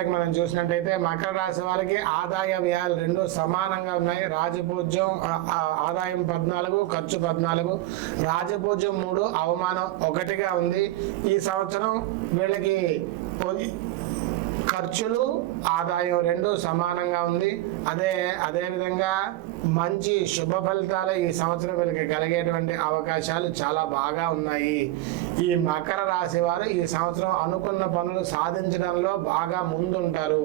రాశి మనం చూసినట్టయితే మకర రాశి వారికి ఆదాయ వ్యయాలు రెండు సమానంగా ఉన్నాయి. రాజపూజ్యం ఆదాయం పద్నాలుగు ఖర్చు పద్నాలుగు. రాజపూజ్యం మూడు అవమానం ఒకటిగా ఉంది. ఈ సంవత్సరం వీళ్ళకి ఖర్చులు ఆదాయం రెండు సమానంగా ఉంది. అదే అదే విధంగా మంచి శుభ ఫలితాలు ఈ సంవత్సరం వీళ్ళకి కలిగేటువంటి అవకాశాలు చాలా బాగా ఉన్నాయి. ఈ మకర రాశి వారు ఈ సంవత్సరం అనుకున్న పనులు సాధించడంలో బాగా ముందుంటారు.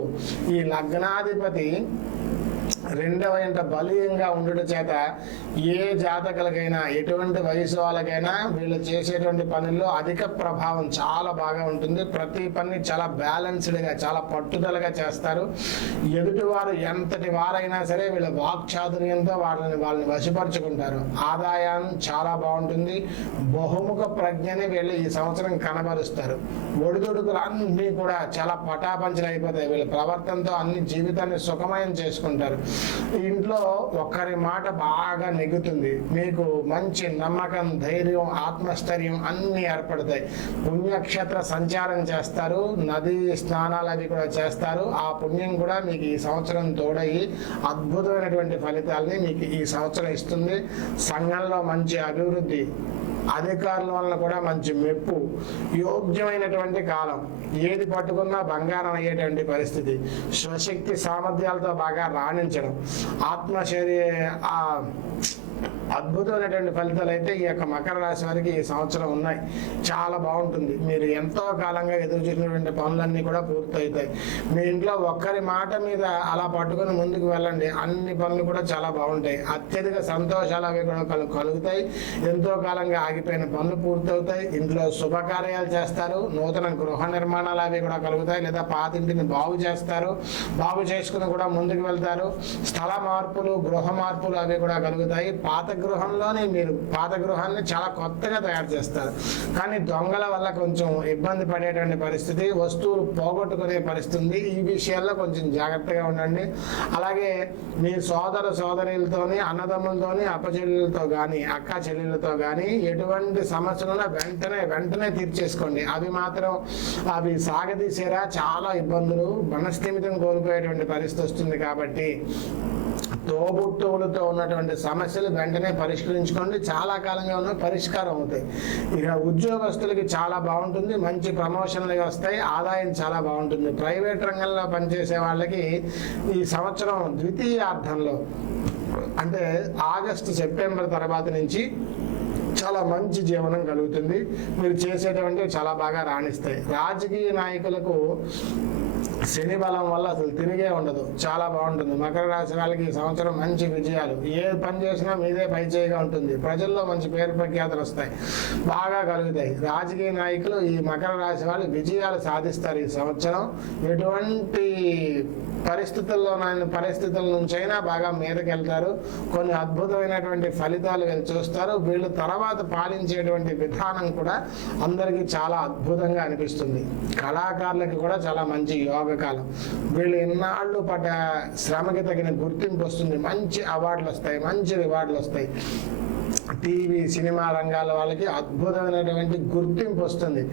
ఈ లగ్నాధిపతి రెండవ ఇంట బలీయంగా ఉండట చేత ఏ జాతకులకైనా ఎటువంటి వయసు వాళ్ళకైనా వీళ్ళు చేసేటువంటి పనుల్లో అధిక ప్రభావం చాలా బాగా ఉంటుంది. ప్రతి పని చాలా బ్యాలెన్స్డ్గా చాలా పట్టుదలగా చేస్తారు. ఎదుటివారు ఎంతటి వారైనా సరే వీళ్ళ వాక్చాతుర్యంతో వాళ్ళని వాళ్ళని వశపరుచుకుంటారు. ఆదాయం చాలా బాగుంటుంది. బహుముఖ ప్రజ్ఞని వీళ్ళు ఈ సంవత్సరం కనబరుస్తారు. ఒడిదుడుకులు అన్నీ కూడా చాలా పటాపంచలు అయిపోతాయి వీళ్ళ ప్రవర్తనతో అన్ని జీవితాన్ని సుఖమయం చేసుకుంటారు. ఇంట్లో ఒక్కరి మాట బాగా నెగ్గుతుంది. మీకు మంచి నమ్మకం ధైర్యం ఆత్మస్థైర్యం అన్ని ఏర్పడతాయి. పుణ్యక్షేత్ర సంచారం చేస్తారు. నది స్నానాలు అవి కూడా చేస్తారు. ఆ పుణ్యం కూడా మీకు ఈ సంవత్సరం తోడయి అద్భుతమైనటువంటి ఫలితాలని మీకు ఈ సంవత్సరం ఇస్తుంది. సంఘంలో మంచి అభివృద్ధి అధికారుల వలన కూడా మంచి మెప్పు యోగ్యమైనటువంటి కాలం. ఏది పట్టుకున్నా బంగారం అయ్యేటువంటి పరిస్థితి. స్వశక్తి సామర్థ్యాలతో బాగా రాణించడం. ఆత్మశరీ ఆ అద్భుతమైనటువంటి ఫలితాలు అయితే ఈ యొక్క మకర రాశి వారికి ఈ సంవత్సరం ఉన్నాయి. చాలా బాగుంటుంది. మీరు ఎంతో కాలంగా ఎదురు చూసినటువంటి పనులన్నీ కూడా పూర్తవుతాయి. మీ ఇంట్లో ఒక్కరి మాట మీద అలా పట్టుకొని ముందుకు వెళ్ళండి. అన్ని పనులు కూడా చాలా బాగుంటాయి. అత్యధిక సంతోషాలు అవి కూడా కలు కలుగుతాయి. ఎంతో కాలంగా ఆగిపోయిన పనులు పూర్తవుతాయి. ఇంట్లో శుభకార్యాలు చేస్తారు. నూతన గృహ నిర్మాణాలు అవి కూడా కలుగుతాయి. లేదా పాతింటిని బాగు చేస్తారు. బాగు చేసుకుని కూడా ముందుకు వెళ్తారు. స్థల మార్పులు గృహ మార్పులు అవి కూడా కలుగుతాయి. పాత గృహంలోనే మీరు పాత గృహాన్ని చాలా కొత్తగా తయారు చేస్తారు. కానీ దొంగల వల్ల కొంచెం ఇబ్బంది పడేటువంటి పరిస్థితి వస్తువులు పోగొట్టుకునే పరిస్థితి ఈ విషయాల్లో కొంచెం జాగ్రత్తగా ఉండండి. అలాగే మీ సోదర సోదరులతోని అన్నదమ్ములతోని అప్పచెల్లెలతో కానీ అక్క చెల్లెలతో కానీ ఎటువంటి సమస్యలను వెంటనే వెంటనే తీర్చేసుకోండి. అవి మాత్రం అవి సాగదీసేరా చాలా ఇబ్బందులు మనస్థిమితం కోల్పోయేటువంటి పరిస్థితి వస్తుంది కాబట్టి తోబుట్టువులతో ఉన్నటువంటి సమస్యలు వెంటనే పరిష్కరించుకోండి. చాలా కాలంగా ఉన్న పరిష్కారం అవుతాయి. ఇక ఉద్యోగస్తులకి చాలా బాగుంటుంది. మంచి ప్రమోషన్లు వస్తాయి. ఆదాయం చాలా బాగుంటుంది. ప్రైవేట్ రంగంలో పనిచేసే వాళ్ళకి ఈ సంవత్సరం ద్వితీయార్థంలో అంటే ఆగస్టు సెప్టెంబర్ తర్వాత నుంచి చాలా మంచి జీవనం కలుగుతుంది. మీరు చేసేటువంటి చాలా బాగా రాణిస్తాయి. రాజకీయ నాయకులకు శని బలం వల్ల అసలు తిరిగే ఉండదు. చాలా బాగుంటుంది. మకర రాశి వాళ్ళకి ఈ సంవత్సరం మంచి విజయాలు. ఏ పని చేసినా మీదే పైచేయిగా ఉంటుంది. ప్రజల్లో మంచి పేరు ప్రఖ్యాతలు వస్తాయి. బాగా కలుగుతాయి. రాజకీయ నాయకులు ఈ మకర రాశి వాళ్ళు విజయాలు సాధిస్తారు ఈ సంవత్సరం. ఎటువంటి పరిస్థితుల్లో పరిస్థితుల నుంచైనా బాగా మీదకెళ్తారు. కొన్ని అద్భుతమైనటువంటి ఫలితాలు వీళ్ళు చూస్తారు. వీళ్ళు తర్వాత పాలించేటువంటి విధానం కూడా అందరికీ చాలా అద్భుతంగా అనిపిస్తుంది. కళాకారులకి కూడా చాలా మంచి యోగ కాలం వీళ్ళు ఇన్నాళ్ళు పడ్డ శ్రమకి తగిన గుర్తింపు వస్తుంది. మంచి అవార్డులు వస్తాయి మంచి రివార్డులు వస్తాయి. టీవీ సినిమా రంగాల వాళ్ళకి అద్భుతమైనటువంటి గుర్తింపు వస్తుంది.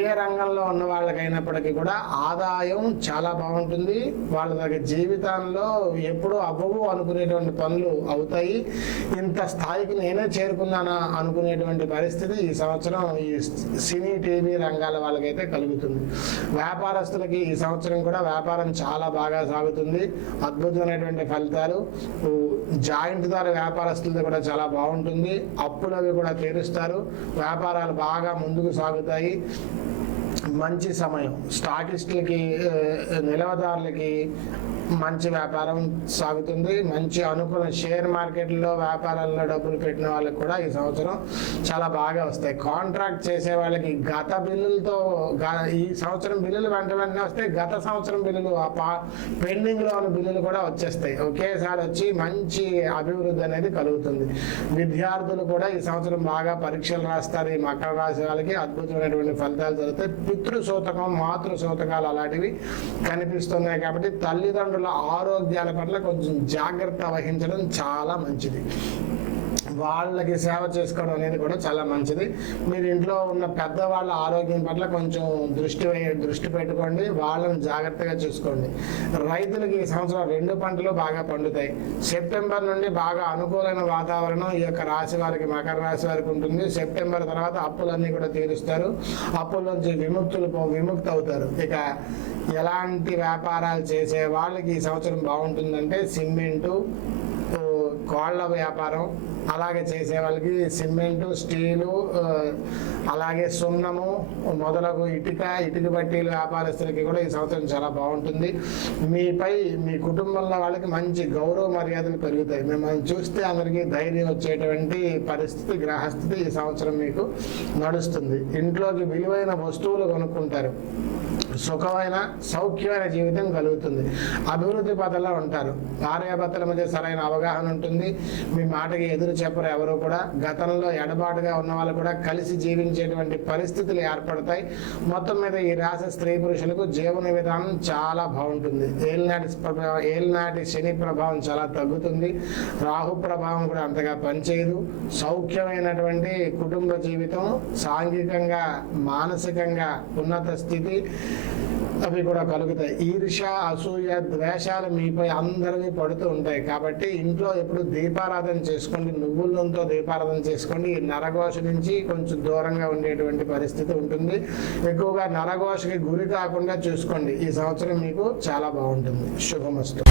ఏ రంగంలో ఉన్న వాళ్ళకైనప్పటికీ కూడా ఆదాయం చాలా బాగుంటుంది. వాళ్ళ దగ్గర జీవితంలో ఎప్పుడూ అవ్వవు అనుకునేటువంటి పనులు అవుతాయి. ఇంత స్థాయికి నేనే చేరుకున్నానా అనుకునేటువంటి పరిస్థితి ఈ సంవత్సరం ఈ సినీ టీవీ రంగాల వాళ్ళకైతే కలుగుతుంది. వ్యాపారస్తులకి ఈ సంవత్సరం కూడా వ్యాపారం చాలా బాగా సాగుతుంది. అద్భుతమైనటువంటి ఫలితాలు. జాయింట్ ద్వారా వ్యాపారస్తులతో కూడా చాలా బాగుంటుంది. అప్పులు అవి కూడా తీరుస్తారు. వ్యాపారాలు బాగా ముందుకు సాగుతాయి. మంచి సమయం. స్టాకిస్టులకి నిలవదారులకి మంచి వ్యాపారం సాగుతుంది. మంచి అనుకూల షేర్ మార్కెట్లో వ్యాపారాల్లో డబ్బులు పెట్టిన వాళ్ళకి కూడా ఈ సంవత్సరం చాలా బాగా వస్తాయి. కాంట్రాక్ట్ చేసే వాళ్ళకి గత బిల్లులతో గ- ఈ సంవత్సరం బిల్లులు వెంట వెంటనే వస్తాయి. గత సంవత్సరం బిల్లులు ఆ పా పెండింగ్లో ఉన్న బిల్లులు కూడా వచ్చేస్తాయి. ఒకేసారి వచ్చి మంచి అభివృద్ధి అనేది కలుగుతుంది. విద్యార్థులు కూడా ఈ సంవత్సరం బాగా పరీక్షలు రాస్తారు. ఈ మకర రాశి వాళ్ళకి అద్భుతమైనటువంటి ఫలితాలు జరుగుతాయి. పితృ సూతకం మాతృ సూతకాలు అలాంటివి కనిపిస్తున్నాయి కాబట్టి తల్లిదండ్రుల ఆరోగ్యాల పట్ల కొంచెం జాగ్రత్త వహించడం చాలా మంచిది. వాళ్ళకి సేవ చేసుకోవడం అనేది కూడా చాలా మంచిది. మీరు ఇంట్లో ఉన్న పెద్దవాళ్ళ ఆరోగ్యం పట్ల కొంచెం దృష్టి దృష్టి పెట్టుకోండి. వాళ్ళని జాగ్రత్తగా చూసుకోండి. రైతులకి ఈ సంవత్సరం రెండు పంటలు బాగా పండుతాయి. సెప్టెంబర్ నుండి బాగా అనుకూలమైన వాతావరణం ఈ యొక్క రాశి వారికి మకర రాశి వారికి ఉంటుంది. సెప్టెంబర్ తర్వాత అప్పులన్నీ కూడా తీరుస్తారు. అప్పుల నుంచి విముక్తులు విముక్తి అవుతారు. ఇక ఎలాంటి వ్యాపారాలు చేసే వాళ్ళకి ఈ సంవత్సరం బాగుంటుందంటే సిమెంటు కోళ్ళ వ్యాపారం అలాగే చేసే వాళ్ళకి సిమెంటు స్టీలు అలాగే సున్నము మొదలగు ఇటుక ఇటుక బట్టీలు వ్యాపారస్తులకి కూడా ఈ సంవత్సరం చాలా బాగుంటుంది. మీపై మీ కుటుంబంలో వాళ్ళకి మంచి గౌరవ మర్యాదలు పెరుగుతాయి. మిమ్మల్ని చూస్తే అందరికీ ధైర్యం వచ్చేటువంటి పరిస్థితి గ్రహస్థితి ఈ సంవత్సరం మీకు నడుస్తుంది. ఇంట్లోకి విలువైన వస్తువులు కొనుక్కుంటారు. సుఖమైన సౌఖ్యమైన జీవితం కలుగుతుంది. అభివృద్ధి పథంలో ఉంటారు. భార్యాభర్తల మధ్య సరైన అవగాహన ఉంటుంది. మీ మాటకి ఎదురు చెప్పరు ఎవరు కూడా. గతంలో ఎడబాటుగా ఉన్న వాళ్ళు కూడా కలిసి జీవించేటువంటి పరిస్థితులు ఏర్పడతాయి. మొత్తం మీద ఈ రాశి స్త్రీ పురుషులకు జీవన విధానం చాలా బాగుంటుంది. ఏలినాటి ప్రభావం ఏలినాటి శని ప్రభావం చాలా తగ్గుతుంది. రాహు ప్రభావం కూడా అంతగా పనిచేయదు. సౌఖ్యమైనటువంటి కుటుంబ జీవితం సాంఘికంగా మానసికంగా ఉన్నత స్థితి. అవి కూడా కలుగుతాయి. ఈర్ష అసూయ ద్వేషాలు మీపై అందరివి పడుతూ ఉంటాయి. కాబట్టి ఇంట్లో ఎప్పుడు దీపారాధన చేసుకోండి. నువ్వుల నూనెతో దీపారాధన చేసుకోండి. ఈ నరఘోష నుంచి కొంచెం దూరంగా ఉండేటువంటి పరిస్థితి ఉంటుంది. ఎక్కువగా నరఘోషకి గురి కాకుండా చూసుకోండి. ఈ సంవత్సరం మీకు చాలా బాగుంటుంది. శుభమస్తు.